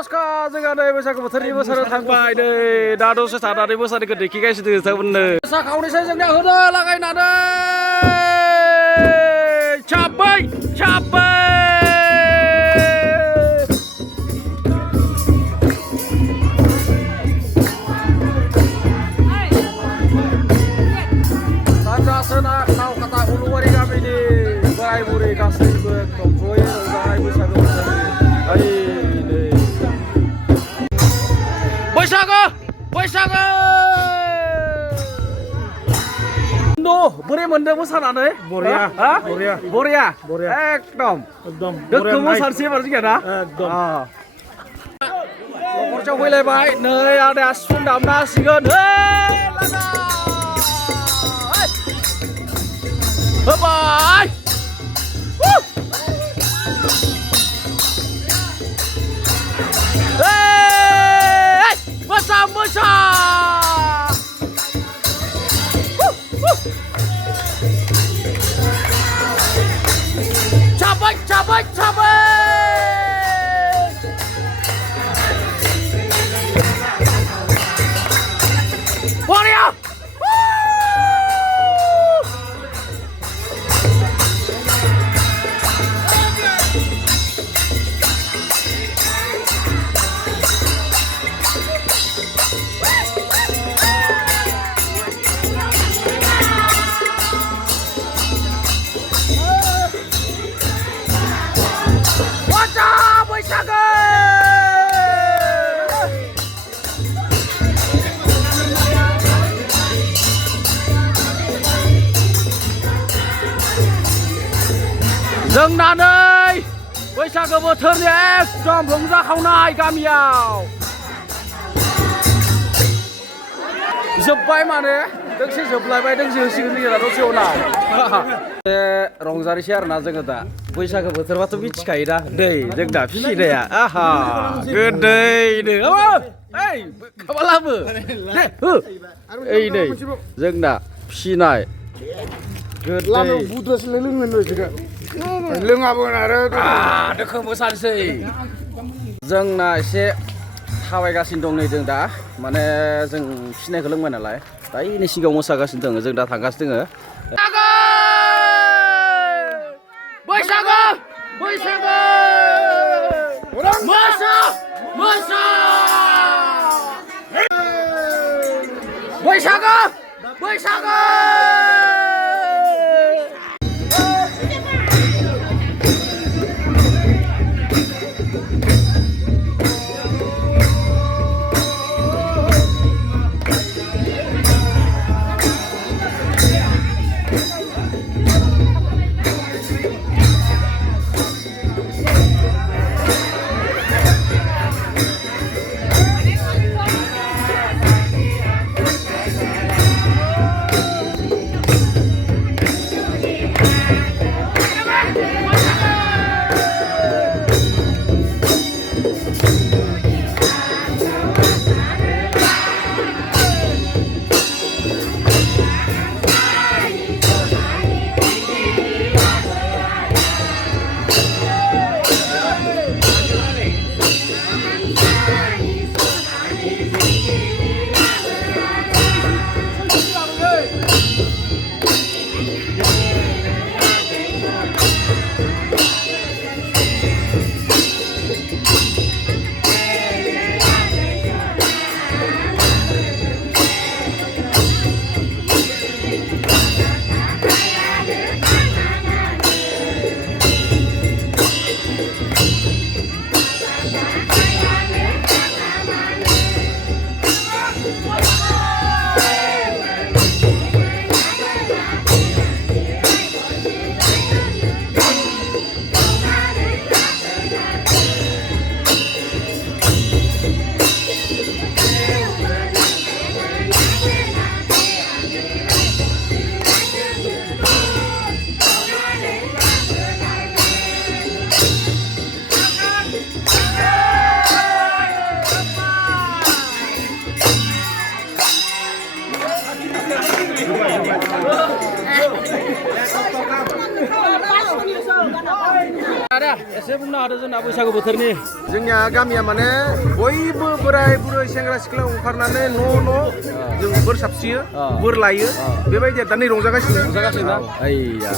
नमस्कार जोंहा नै बैसागु बोथोरनि मोसानो थांबाय नै दा दसे थानानै मोसानायखौ देखायगासिनो नोंथांमोननो मोसाखावनोसै जोंनिया होनो लागायनानै चाबै चाबै सानजा सोनाब नावकाता उलुबारि गामिनि बोराय बुरै गासैबो एकदम जयै रंजानाय बैसागु बोथोरनि बैसागो बैसागो बोरै मोनदों मोसानानै बरिया बरिया बरिया बरिया एकदम एकदम गोग्गो मोसानोसै एबार जोंनिया ना एकदम न'खरसेयाव फैलायबाय नै आदाया सिफुं दामना होसिगोन होबाय मोसा मोसा cabai cabai cabai Warrior जोंना नै बैसागो बोथोरनि एकदम रंजाखावनाय गामियाव जोब्बाय माने दोंसे जोबलायबाय दोंसे होसिगोन जोंना दसे उनाव बे रंजानोसै आरोना जोङो दा बैसागो बोथोरबाथ' मिथिखायोना दै जोंना फिसिनाया आहा गोदैनो ओइ खाबा लाबो दे हो ओइ नै जोंना फिसिनाय गोदै लोङाबोन आरो दोखो मोसानोसै जोंना एसे थाबायगासिनो दं नै जों दा माने जों फिसिनायखौ लोंबाय नालाय दा इनि सिगाङाव मोसागासिनो दङ जों दा थांगासिनो दङ बैसागो बैसागो मोसा मोसा बैसागो बैसागो आदा एसे बुंनो हादो जोंना बैसागु बोथोरनि जोंनिया गामिया माने बयबो बोराय बुरै सेंग्रा सिख्ला ओंखारनानै न' जों बोर साबस्रियो बोर लायो बेबायदि दा नै रंजागासिनो जागासिनो ना आइया